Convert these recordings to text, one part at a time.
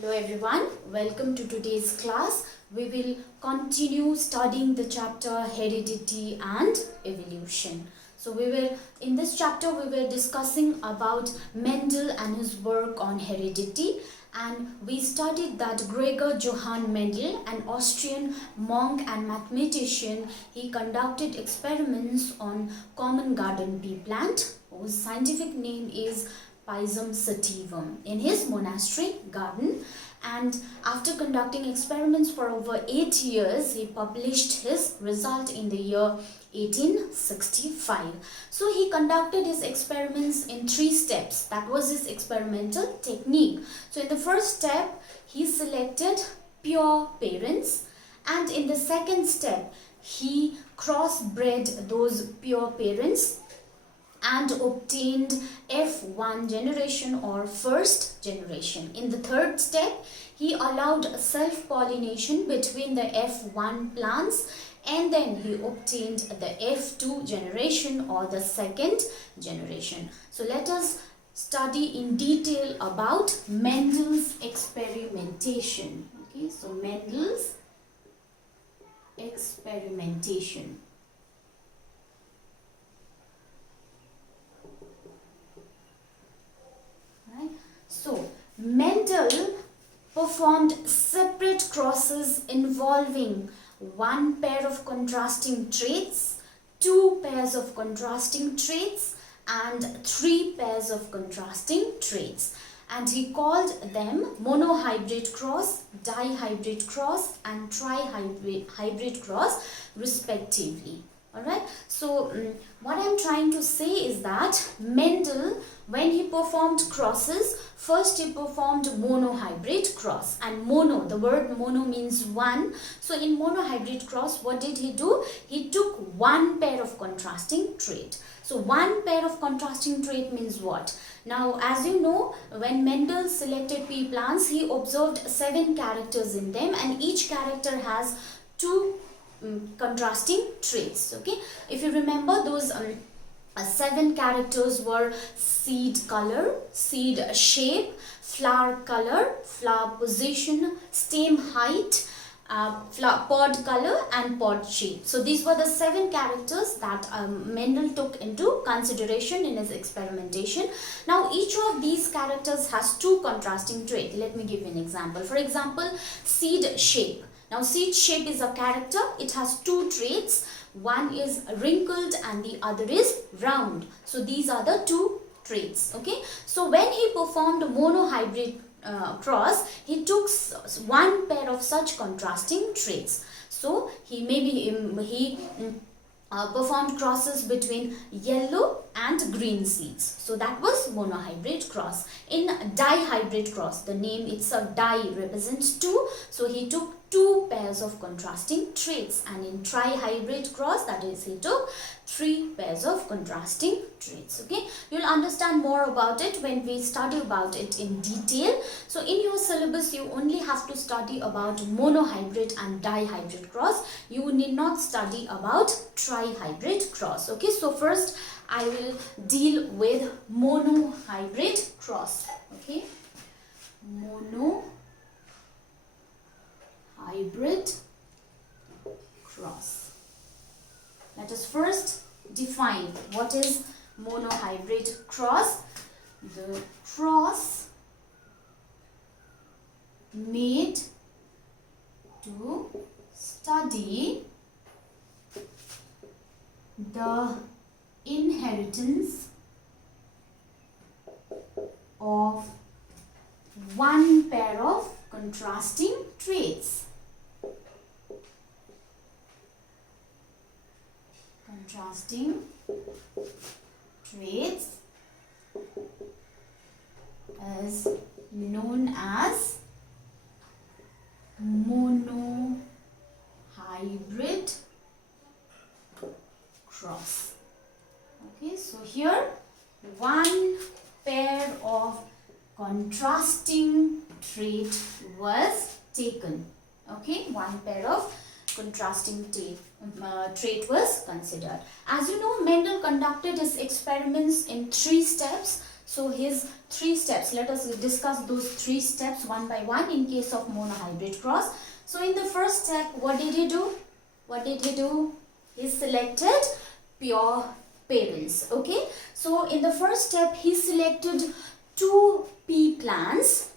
Hello everyone, welcome to today's class. We will continue studying the chapter Heredity and Evolution. So in this chapter we were discussing about Mendel and his work on heredity, and we studied that Gregor Johann Mendel, an Austrian monk and mathematician, he conducted experiments on common garden pea plant whose scientific name is Pisum sativum in his monastery garden, and after conducting experiments for over 8 years he published his result in the year 1865. So he conducted his experiments in 3 steps. That was his experimental technique. So in the first step he selected pure parents, and in the second step he crossbred those pure parents and obtained F1 generation or first generation. In the third step, he allowed self-pollination between the F1 plants, and then he obtained the F2 generation or the second generation. So let us study in detail about Mendel's experimentation. Okay, so Mendel's experimentation. So, Mendel performed separate crosses involving 1 pair of contrasting traits, 2 pairs of contrasting traits, and 3 pairs of contrasting traits. And he called them monohybrid cross, dihybrid cross, and trihybrid cross respectively. Alright, so what I'm trying to say is that Mendel, when he performed crosses, first he performed monohybrid cross, and mono, the word mono means one. So in monohybrid cross, what did he do? He took 1 pair of contrasting trait. So 1 pair of contrasting trait means what? Now, as you know, when Mendel selected pea plants, he observed 7 characters in them, and each character has 2 contrasting traits. Okay, if you remember, those 7 characters were seed color, seed shape, flower color, flower position, stem height, pod color, and pod shape. So these were the 7 characters that Mendel took into consideration in his experimentation. Now each of these characters has 2 contrasting traits. Let me give you an example. For example, seed shape. Now seed shape is a character. It has 2 traits. One is wrinkled and the other is round. So these are the 2 traits. Okay. So when he performed monohybrid cross, he took 1 pair of such contrasting traits. So he performed crosses between yellow and green seeds. So that was monohybrid cross. In dihybrid cross, the name itself, di, represents 2. So he took 2 pairs of contrasting traits, and in trihybrid cross, that is, he took 3 pairs of contrasting traits. Okay, you'll understand more about it when we study about it in detail. So in your syllabus, you only have to study about monohybrid and dihybrid cross. You need not study about trihybrid cross. Okay, so first I will deal with monohybrid cross. Okay, monohybrid cross. Let us first define what is monohybrid cross. The cross made to study the inheritance of 1 pair of contrasting traits. Contrasting traits is known as monohybrid cross. Okay, so here 1 pair of contrasting trait was taken. Okay, 1 pair of contrasting trait was considered. As you know, Mendel conducted his experiments in 3 steps. So his 3 steps, let us discuss those 3 steps one by one in case of monohybrid cross. So in the first step, what did he do? He selected pure parents. Okay, so in the first step he selected 2 pea plants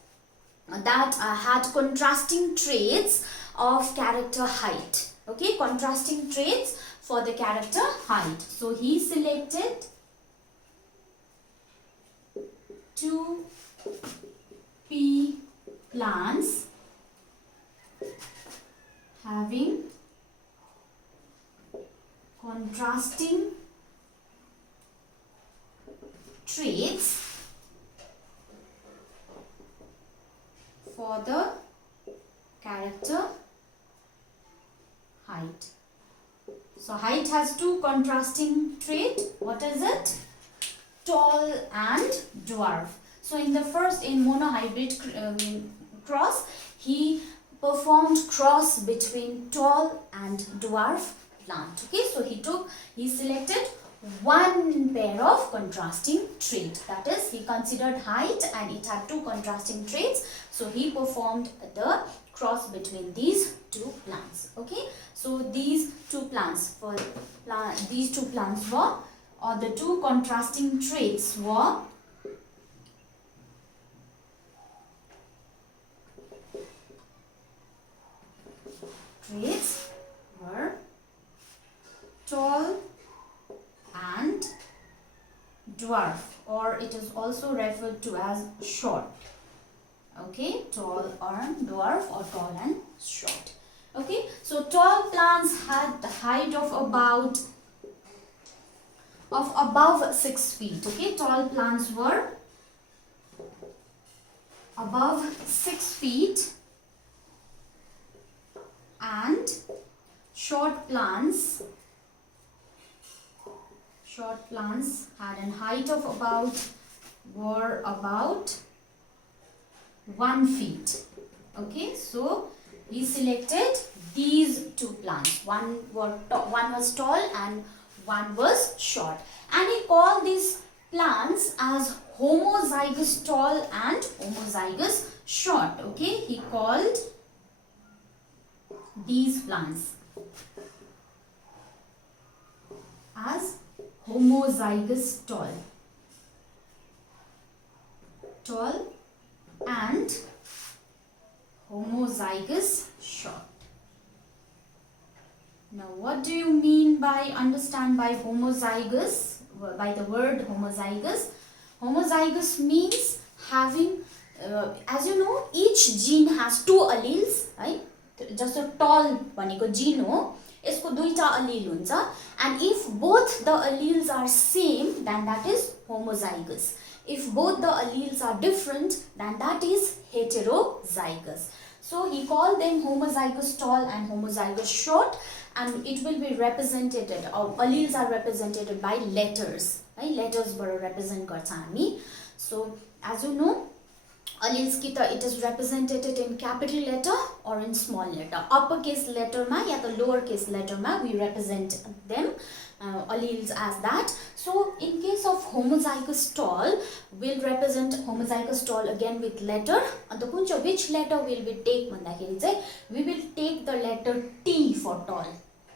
that had contrasting traits of character height. Okay, contrasting traits for the character height. So he selected 2 pea plants having contrasting traits for the character height. So height has 2 contrasting traits. What is it? Tall and dwarf. So in the first, in monohybrid cross, he performed cross between tall and dwarf plant. Okay, so he selected 1 pair of contrasting trait. That is, he considered height and it had 2 contrasting traits. So he performed the cross between these 2 plants. Okay, so these 2 plants were, or the 2 contrasting traits were tall and dwarf, or it is also referred to as short. Okay, tall or dwarf, or tall and short. Okay, so tall plants had the height of above 6 feet. Okay, tall plants were above 6 feet, and short plants had a height of about 1 feet. Okay, so he selected these 2 plants. One was tall and one was short, and he called these plants as homozygous tall and homozygous short. Okay, he called these plants as homozygous tall and homozygous short. Now, what do you mean by, understand by homozygous, by the word homozygous? Homozygous means having, as you know, each gene has 2 alleles, right? Just a tall भनेको gene हो, यसको 2टा allele हुन्छ, and if both the alleles are same, then that is homozygous. If both the alleles are different, then that is heterozygous. So he called them homozygous tall and homozygous short, and it will be represented, or alleles are represented by letters, right? Letters बाट represent गर्छ हामी. So as you know, alleles kita, it is represented in capital letter or in small letter. Uppercase letter ma ya the lower case letter ma we represent them, alleles as that. So in case of homozygous tall, we'll represent homozygous tall again with letter. And which letter will we take? We will take the letter T for tall.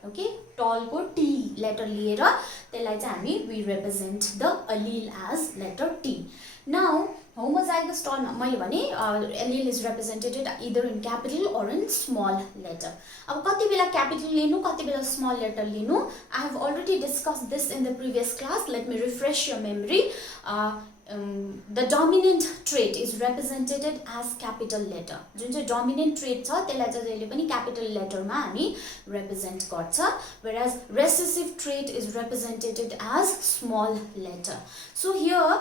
Okay, tall ko T letter liera, we represent the allele as letter T. Now homozygous tall allele is represented either in capital or in small letter. अब कति बेला capital लिनु, कति बेला small letter लिनु, I have already discussed this in the previous class. Let me refresh your memory. The dominant trait is represented as capital letter. जुन चाहिँ dominant trait छ त्यसलाई चाहिँ जहिले पनि capital letter मा हामी represent गर्छ, whereas recessive trait is represented as small letter. So here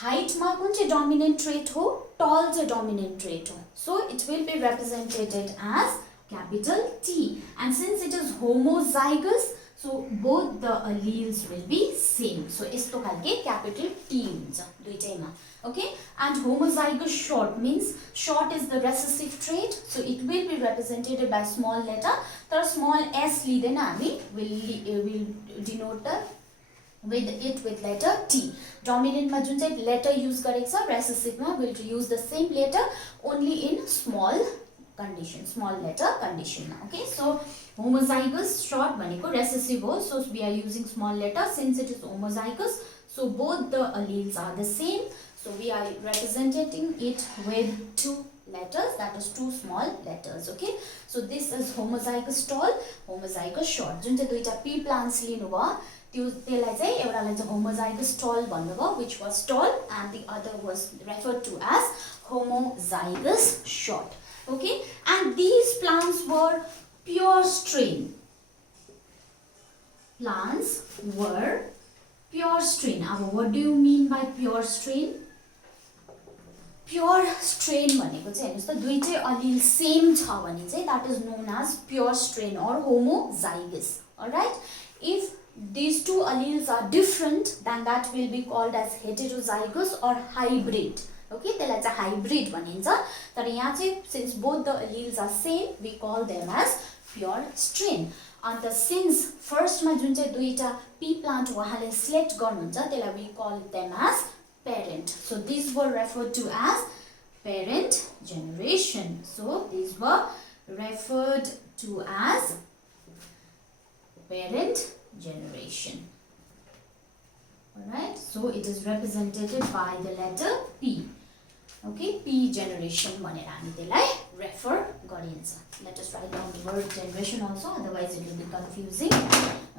height मा कुन चाहिँ dominant trait हो, tall चाहिँ dominant trait हो. So it will be represented as capital T, and since it is homozygous, so both the alleles will be same. So यस्तो खालके capital T हुन्छ दुईटैमा. Okay, and homozygous short means short is the recessive trait, so it will be represented by small letter. तर small s लिँदैन हामी, will denote the with letter T. Dominant मा जुन चाहिँ letter use गरेको छ, recessive मा will use the same letter only in small condition, small letter condition. Okay, so homozygous short भनेको recessive हो, so we are using small letter since it is homozygous, so both the alleles are the same, so we are representing it with two letters, that is two small letters. Okay, so this is homozygous tall, homozygous short. जुन चाहिँ दुईटा p plants लिनुभयो त्यसलाई चाहिँ एउटालाई चाहिँ homozygous tall भन्नुभयो, which was tall, and the other was referred to as homozygous short. Okay, and these plants were pure strain. Plants were pure strain. Now, what do you mean by pure strain? Pure strain भनेको चाहिँ हेर्नुस् त दुईटै allele same छ भने चाहिँ that is known as pure strain or homozygous. Alright, if these two alleles are different, then that will be called as heterozygous or hybrid. Okay, त्यसलाई चाहिँ hybrid भनिन्छ. तर यहाँ चाहिँ since both the alleles are same, we call them as pure strain. And since first मा जुन चाहिँ दुईटा p plant उहाँले select गर्नुहुन्छ त्यसलाई we call them as parent. So these were referred to as parent generation. So these were referred to as parent generation. Alright, so it is represented by the letter P. Okay, P generation भनेर हामी त्यसलाई refer गरिन्छ. Let us write down the word generation also, otherwise it will be confusing.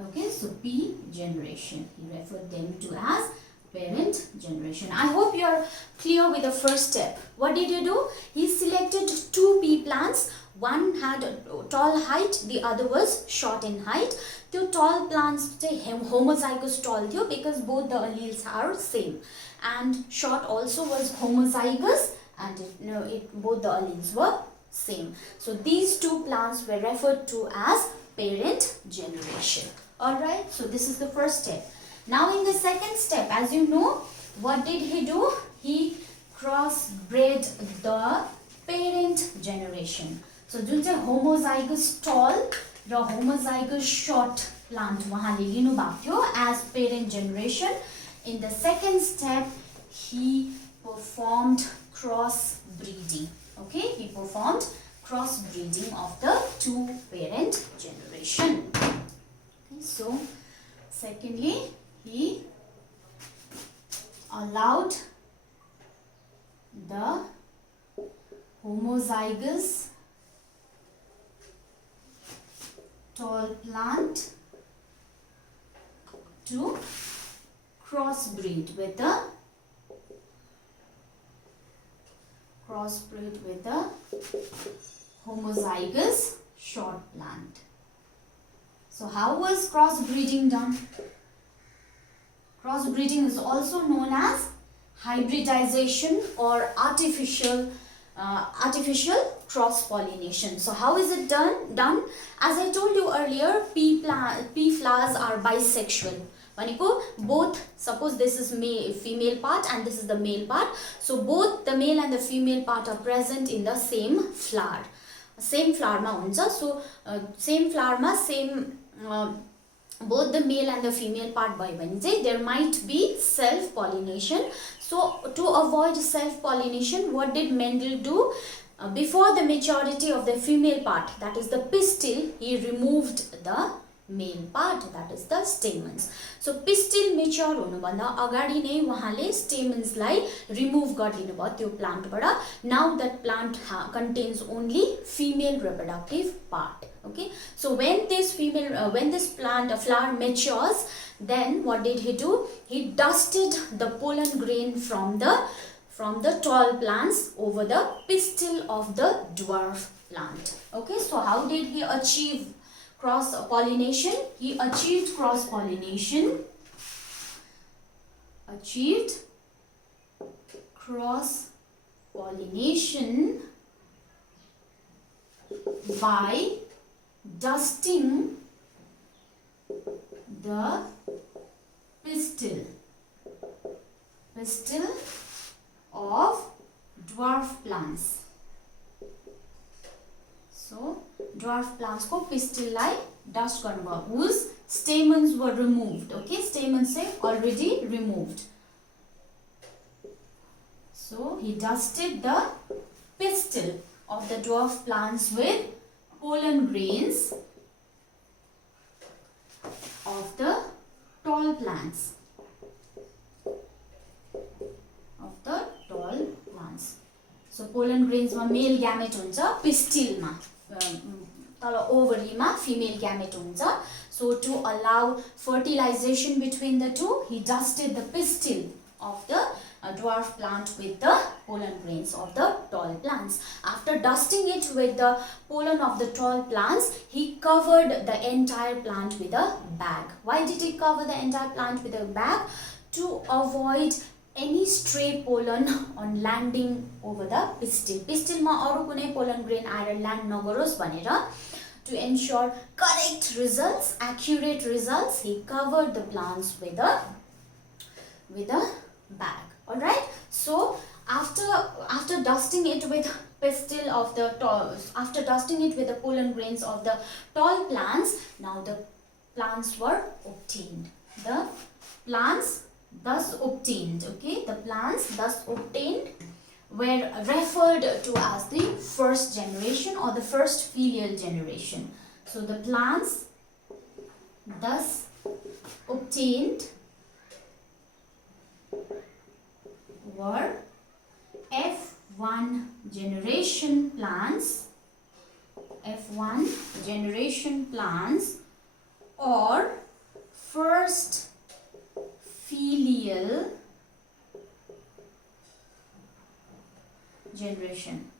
Okay, so P generation, he referred them to as parent generation. I hope you are clear with the first step. What did you do? He selected two pea plants. One had a tall height, the other was short in height. The tall plants homozygous tall थियो because both the alleles are same. And short also was homozygous, and both the alleles were same. So these two plants were referred to as parent generation. Alright, so this is the first step. Now in the second step, as you know, what did he do? He crossbred the parent generation. So जुन चाहिँ homozygous tall र homozygous short plant उहाँले लिनु भएको थियो as parent generation. In the second step, he performed crossbreeding. Okay, he performed crossbreeding of the two parent generation. Okay, so secondly, he allowed the homozygous tall plant to crossbreed with the homozygous short plant. So how was crossbreeding done? Crossbreeding is also known as hybridization or artificial cross-pollination. So how is it done? As I told you earlier, pea flowers are bisexual. Both, suppose this is female part and this is the male part. So both the male and the female part are present in the same flower. Same flower ma huncha. So same flower ma same both the male and the female part bhayo bhane chai there might be self-pollination. So to avoid self-pollination, what did Mendel do? Before the maturity of the female part, that is the pistil, he removed the male part, that is the stamens. So pistil mature हुनुभन्दा अगाडि नै उहाँले stamens लाई remove गरिदिनु भयो त्यो plant बाट. Now that plant contains only female reproductive part. Okay, so when this flower matures, then what did he do? He dusted the pollen grain from the tall plants over the pistil of the dwarf plant. Okay, so how did he achieve cross-pollination? He achieved cross-pollination. By dusting the pistil of dwarf plants. So dwarf plants को pistil लाई dust गर्नुभयो. Whose stamens were removed. Okay, stamens say already removed. So he dusted the pistil of the dwarf plants with pollen grains of the tall plants. So pollen grains ma male gamete huncha, pistil ma tala ovary ma female gamete huncha. So to allow fertilization between the two, he dusted the pistil of the dwarf plant with the pollen grains of the tall plants. After dusting it with the pollen of the tall plants, he covered the entire plant with a bag. Why did he cover the entire plant with a bag? To avoid any stray pollen on landing over the pistil. Pistil ma aru kunai pollen grain aएर land नगरोस् भनेर, to ensure correct results, accurate results, he covered the plants with a bag. Alright, so after dusting it with pistil of the tall, after dusting it with the pollen grains of the tall plants, now the plants were obtained. The plants thus obtained, okay, the plants thus obtained were referred to as the first generation or the first filial generation. So the plants thus obtained were F1 generation plants, F1 generation plants, or first filial generation.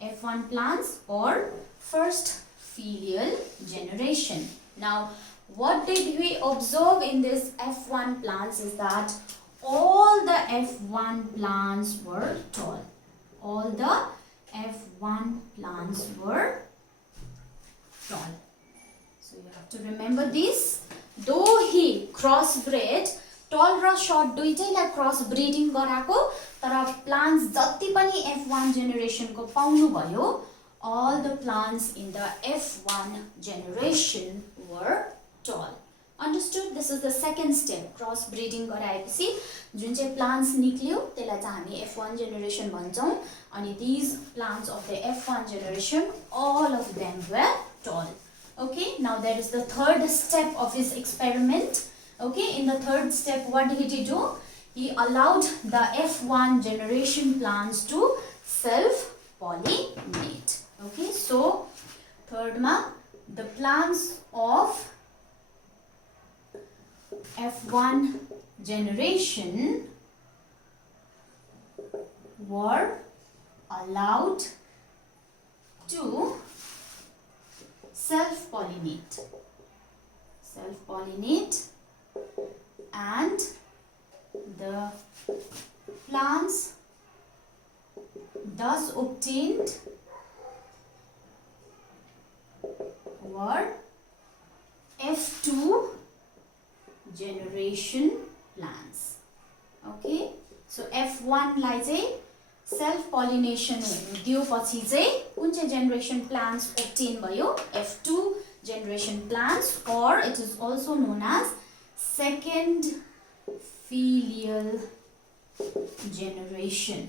F1 plants or first filial generation. Now, what did we observe in this F1 plants is that all the F1 plants were tall. All the F1 plants were tall. So you have to remember this. Though he crossbred, tall र short दुईटैलाई cross breeding गराको, तर plants जति पनि F1 generation को पाउनु भयो, all the plants in the F1 generation were tall. Understood? This is the second step. Cross breeding गराएपछि जुन चाहिँ plants निक्ल्यो त्यसलाई चाहिँ हामी F1 generation भन्छौं, अनि these plants of the F1 generation, all of them were tall. Okay, now there is the third step of his experiment. Okay, in the third step, what did he do? He allowed the F1 generation plants to self-pollinate. Okay, so third ma, the plants of F1 generation were allowed to self-pollinate. Self-pollinate, and the plants thus obtained were F2 generation plants. Okay, so F1 लाई चाहिँ self pollination दियो पछि चाहिँ कुन चाहिँ generation plants obtain भयो? F2 generation plants, or it is also known as second filial generation.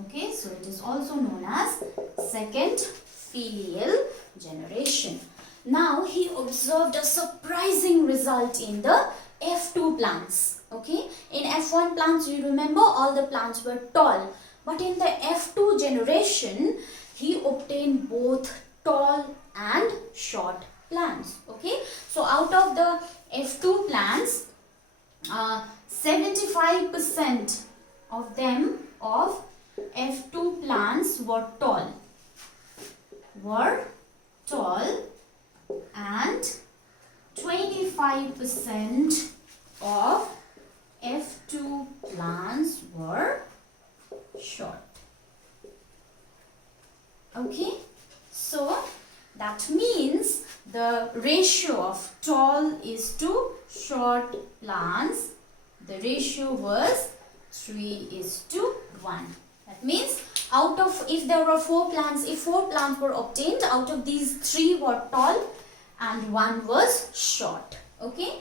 Okay, so it is also known as second filial generation. Now he observed a surprising result in the F2 plants. Okay, in F1 plants, you remember all the plants were tall, but in the F2 generation he obtained both tall and short plants. Okay, so out of the F2 plants, 75% of them of F2 plants were tall, and 25% of F2 plants were short. Okay, so that means the ratio of tall is to short plants. The ratio was 3:1. That means out of, if there were 4 plants, if 4 plants were obtained, out of these 3 were tall and 1 was short. Okay,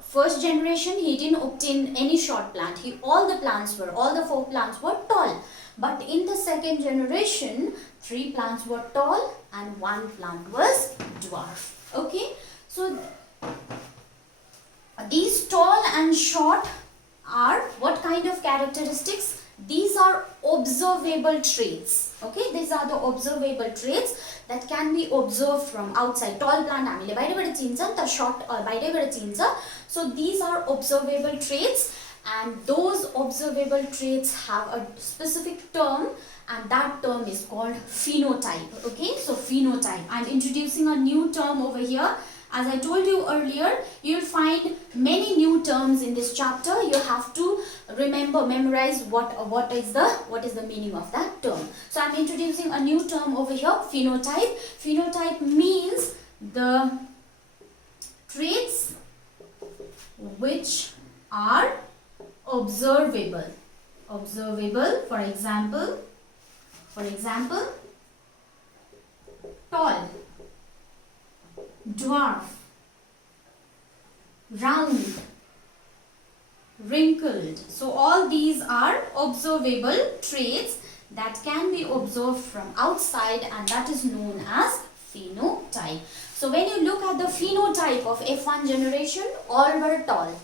first generation he didn't obtain any short plant. All the 4 plants were tall. But in the second generation, 3 plants were tall and 1 plant was dwarf. Okay, so these tall and short are what kind of characteristics? These are observable traits. Okay, these are the observable traits that can be observed from outside. Tall plant हामीले बाहिरबाट चिन्छ, the short बाहिरबाट चिन्छ. So these are observable traits, and those observable traits have a specific term, and that term is called phenotype. Okay, so phenotype. I'm introducing a new term over here. As I told you earlier, you'll find many new terms in this chapter. You have to memorize what is the meaning of that term. So I'm introducing a new term over here, phenotype. Phenotype means the traits which are observable. For example, tall, dwarf, round, wrinkled. So all these are observable traits that can be observed from outside, and that is known as phenotype. So when you look at the phenotype of F1 generation, all were tall.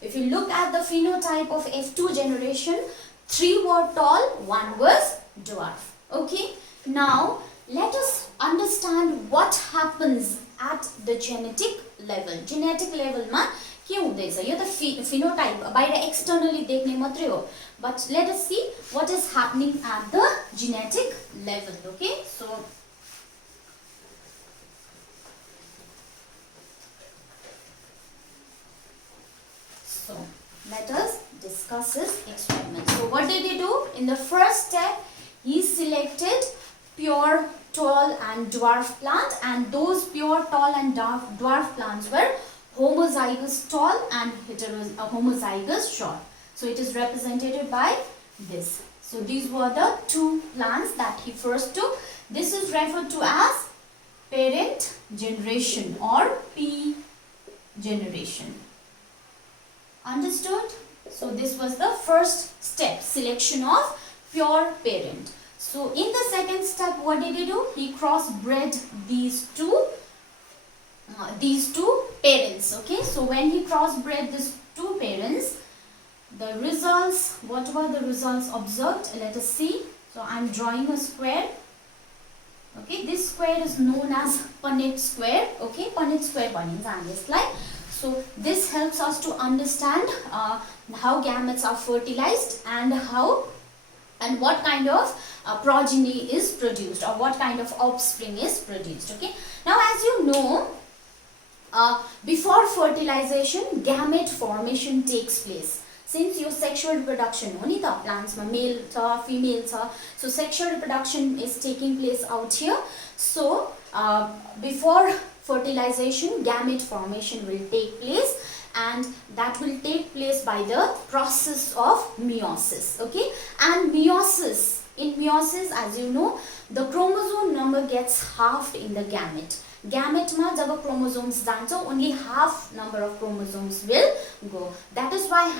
If you look at the phenotype of F2 generation, 3 were tall, 1 was dwarf. Okay, now let us understand what happens at the genetic level. Genetic level ma के हुँदैछ यो त phenotype बाहिर externally देख्ने मात्रै हो, but let us see what is happening at the genetic level. Okay, so let us discuss this experiment. So what did he do? In the first step, he selected pure, tall and dwarf plant, and those pure, tall and dwarf plants were homozygous tall and homozygous short. So it is represented by this. So these were the 2 plants that he first took. This is referred to as parent generation or P generation. Understood? So this was the first step, selection of pure parent. So in the second step, what did he do? He crossbred these two parents. Okay, so when he crossbred these 2 parents, the results, what were the results observed? Let us see. So I am drawing a square. Okay, this square is known as Punnett square. Okay, Punnett square baniन्छ हामीलाई. So this helps us to understand how gametes are fertilized and what kind of progeny is produced, or what kind of offspring is produced. Okay, now as you know, before fertilization, gamete formation takes place. Since your sexual reproduction ho ni ta, plants ma male cha, female cha, so sexual reproduction is taking place out here. So before fertilization, gamete formation will take place, and that will take place by the process of meiosis. Okay, and in meiosis, as you know, the chromosome number gets halved in the gamete. Gamete ma jab chromosomes जान्छ, only half number of chromosomes will go. That is why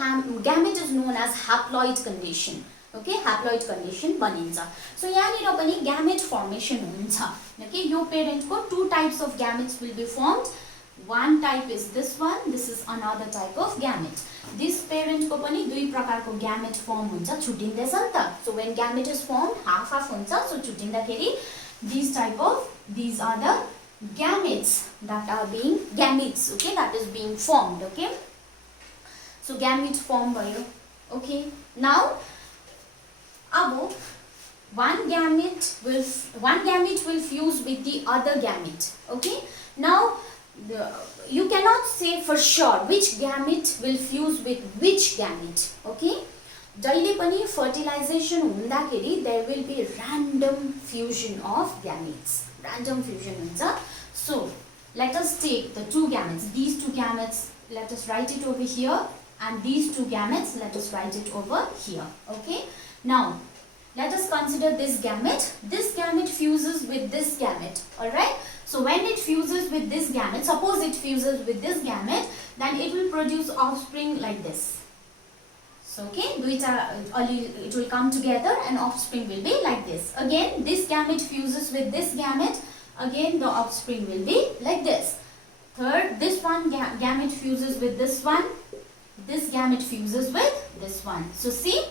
gamete is known as haploid condition. Okay, haploid condition बनिन्छ. So यहाँनिर पनि gamete formation हुन्छ. Okay, यो parent को 2 types of gametes will be formed. One type is this one, this is another type of gamete. This parent को पनि 2 प्रकारको gamete form हुन्छ, छुट्टिँदैछ नि त. So when gamete is formed, half हुन्छ. So छुट्टिँदाखेरि these are the gametes that are being okay, that is being formed. Okay, so gamete form भयो. Okay, now one gamete will fuse with the other gamete. Okay, now you cannot say for sure which gamete will fuse with which gamete. Okay, जहिले पनि fertilization हुँदाखेरि there will be random fusion of gametes. Random fusion हुन्छ. So let us take the 2 gametes. These 2 gametes, let us write it over here, and these 2 gametes, let us write it over here. Okay, now let us consider this gamete. This gamete fuses with this gamete. Alright, So when it fuses with this gamete, suppose it fuses with this gamete, then it will produce offspring like this. So okay, it will come together and offspring will be like this. Again, this gamete fuses with this gamete, again the offspring will be like this. Third, this one gamete fuses with this one, this gamete fuses with this one. So see,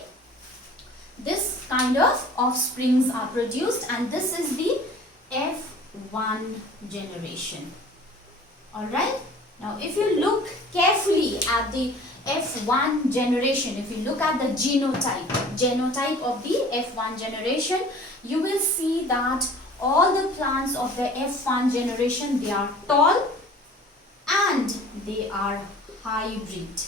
this kind of offsprings are produced, and this is the F1 generation. Alright, now if you look carefully at the F1 generation, if you look at the genotype of the F1 generation, you will see that all the plants of the F1 generation, they are tall and they are hybrid,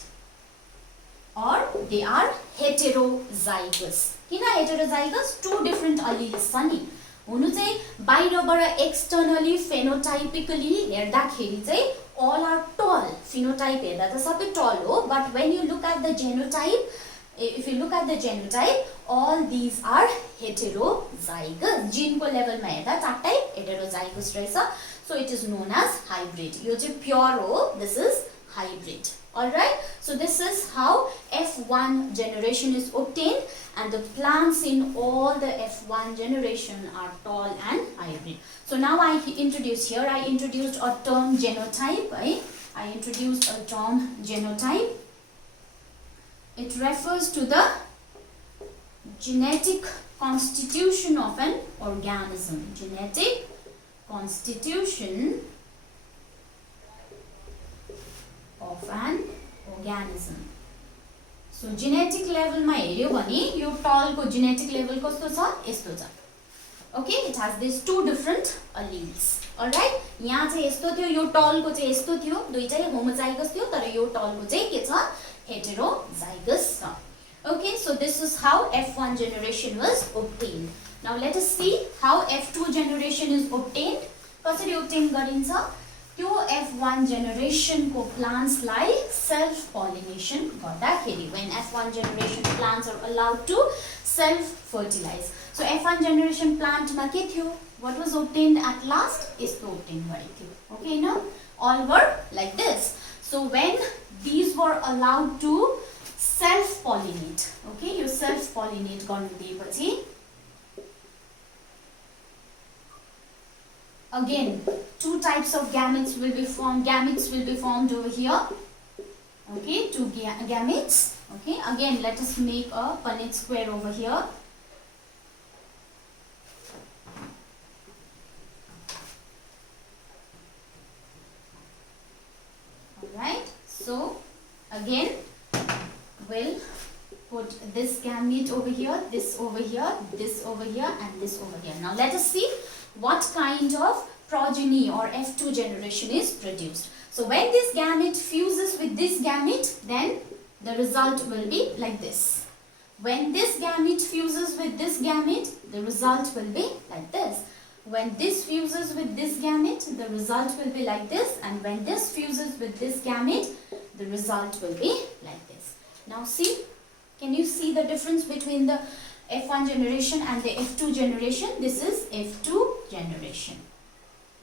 or they are heterozygous. Kina heterozygous? Two different alleles छ नि हुनु चाहिँ बाहिरबाट externally phenotypically हेर्दाखेरि चाहिँ all are tall. Phenotype हेर्दा त सबै tall हो, but when you look at the genotype, if you look at the genotype, all these are heterozygous. Gene को level मा हेर्दा चारटै heterozygous रहेछ. So it is known as hybrid. यो चाहिँ pure हो, this is hybrid. Alright, so this is how F1 generation is obtained, and the plants in all the F1 generation are tall and hybrid. So now I introduced a term genotype. I introduced a term genotype. It refers to the genetic constitution of an organism. Genetic constitution of an organism. So genetic level ma हेर्यो भने यो tall को genetic level कस्तो छ यस्तो छ. Okay, it has these two different alleles. Alright, यहाँ चाहिँ यस्तो थियो, यो tall को चाहिँ यस्तो थियो, दुईटै homozygous थियो, तर यो tall को चाहिँ के छ heterozygous छ. Okay, so this is how F1 generation was obtained. Now let us see how F2 generation is obtained. कसरी obtain गरिन्छ? त्यो F1 generation को plants लाई self pollination गर्दाखेरि, when F1 generation plants are allowed to self fertilize. So F1 generation plant मा के थियो? What was obtained at last? यस्तो obtain गरेको थियो. Okay, now all were like this. So when these were allowed to self pollinate, okay, you self pollinate गर्नु दिएपछि, again two types of gametes will be formed. Gametes will be formed over here. Okay, two gametes. Okay, again let us make a Punnett square over here. Alright, so again we'll put this gamete over here, this over here, this over here, and this over here. Now let us see what kind of progeny or F2 generation is produced. So when this gamete fuses with this gamete, then the result will be like this. When this gamete fuses with this gamete, the result will be like this. When this fuses with this gamete, the result will be like this. And when this fuses with this gamete, the result will be like this. Now see, can you see the difference between the F1 generation and the F2 generation? This is F2 generation.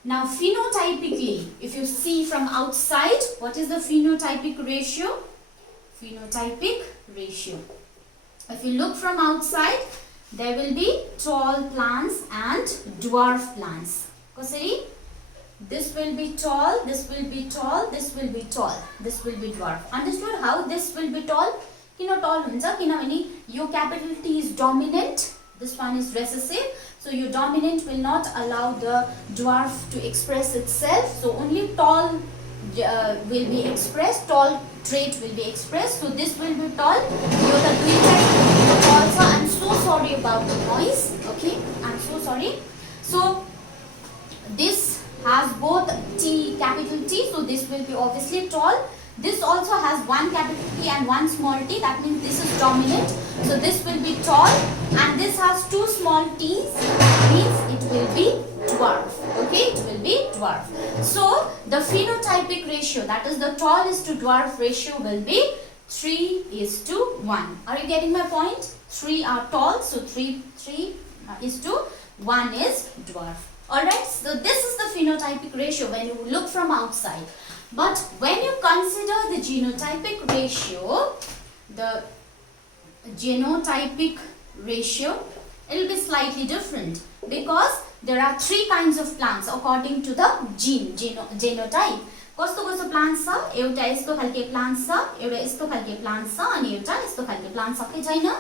Now phenotypically, if you see from outside, what is the phenotypic ratio? Phenotypic ratio. If you look from outside, there will be tall plants and dwarf plants. Kosari? This will be tall, this will be tall, this will be tall, this will be dwarf. Understood how this will be tall? Kino tall huncha kinabhane yo capital T is dominant, this one is recessive, so your dominant will not allow the dwarf to express itself, so only tall will be expressed, tall trait will be expressed, so this will be tall. Yo the duita also, I'm so sorry about the noise, okay, I'm so sorry. So this has both T, capital T, so this will be obviously tall. This also has one capital T and one small t, that means this is dominant, so this will be tall, and this has two small t's, means it will be dwarf. Okay, it will be dwarf. So the phenotypic ratio, that is the tall is to dwarf ratio, will be 3:1. Are you getting my point? 3 are tall, so 3:1 is dwarf. Alright, so this is the phenotypic ratio when you look from outside. But when you consider the genotypic ratio, it will be slightly different because there are three kinds of plants according to the genotype. कस्तो plants छ, एउटा यस्तो खालके plants छ, एउटा यस्तो खालके plants छ अनि एउटा यस्तो खालके plants छ के छैन.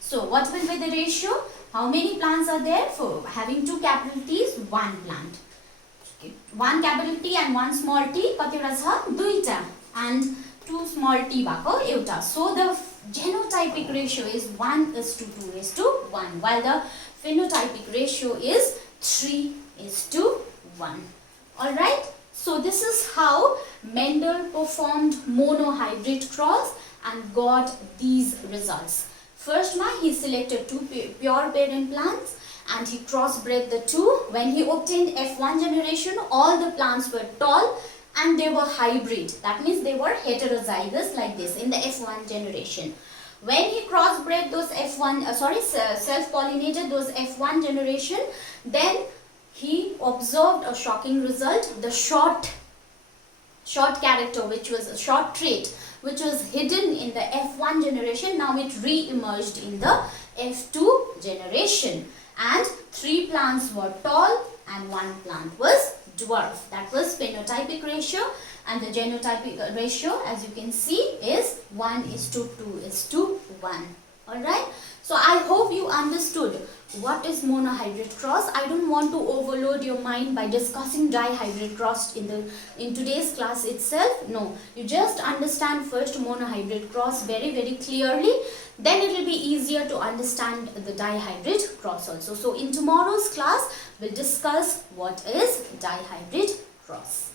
So what will be the ratio? How many plants are there? For having two capital T's, one plant. Okay. One capital T and one small t, कतिवटा छ? दुईटा. And two small t भएको एउटा. So the genotypic ratio is 1:2:1, while the phenotypic ratio is 3:1. Alright, so this is how Mendel performed monohybrid cross and got these results. First he selected two pure parent plants and he crossbred the two. When he obtained F1 generation, all the plants were tall and they were hybrid. That means they were heterozygous like this in the F1 generation. When he crossbred those self-pollinated those F1 generation, then he observed a shocking result. The short character, which was a short trait, which was hidden in the F1 generation, now it re-emerged in the F2 generation. And 3 plants were tall and 1 plant was dwarf. That was phenotypic ratio, and the genotypic ratio, as you can see, is 1:2:1. Alright, so I hope you understood what is monohybrid cross. I don't want to overload your mind by discussing dihybrid cross in today's class itself. No, you just understand first monohybrid cross very clearly, then it will be easier to understand the dihybrid cross also. So in tomorrow's class, we'll discuss what is dihybrid cross.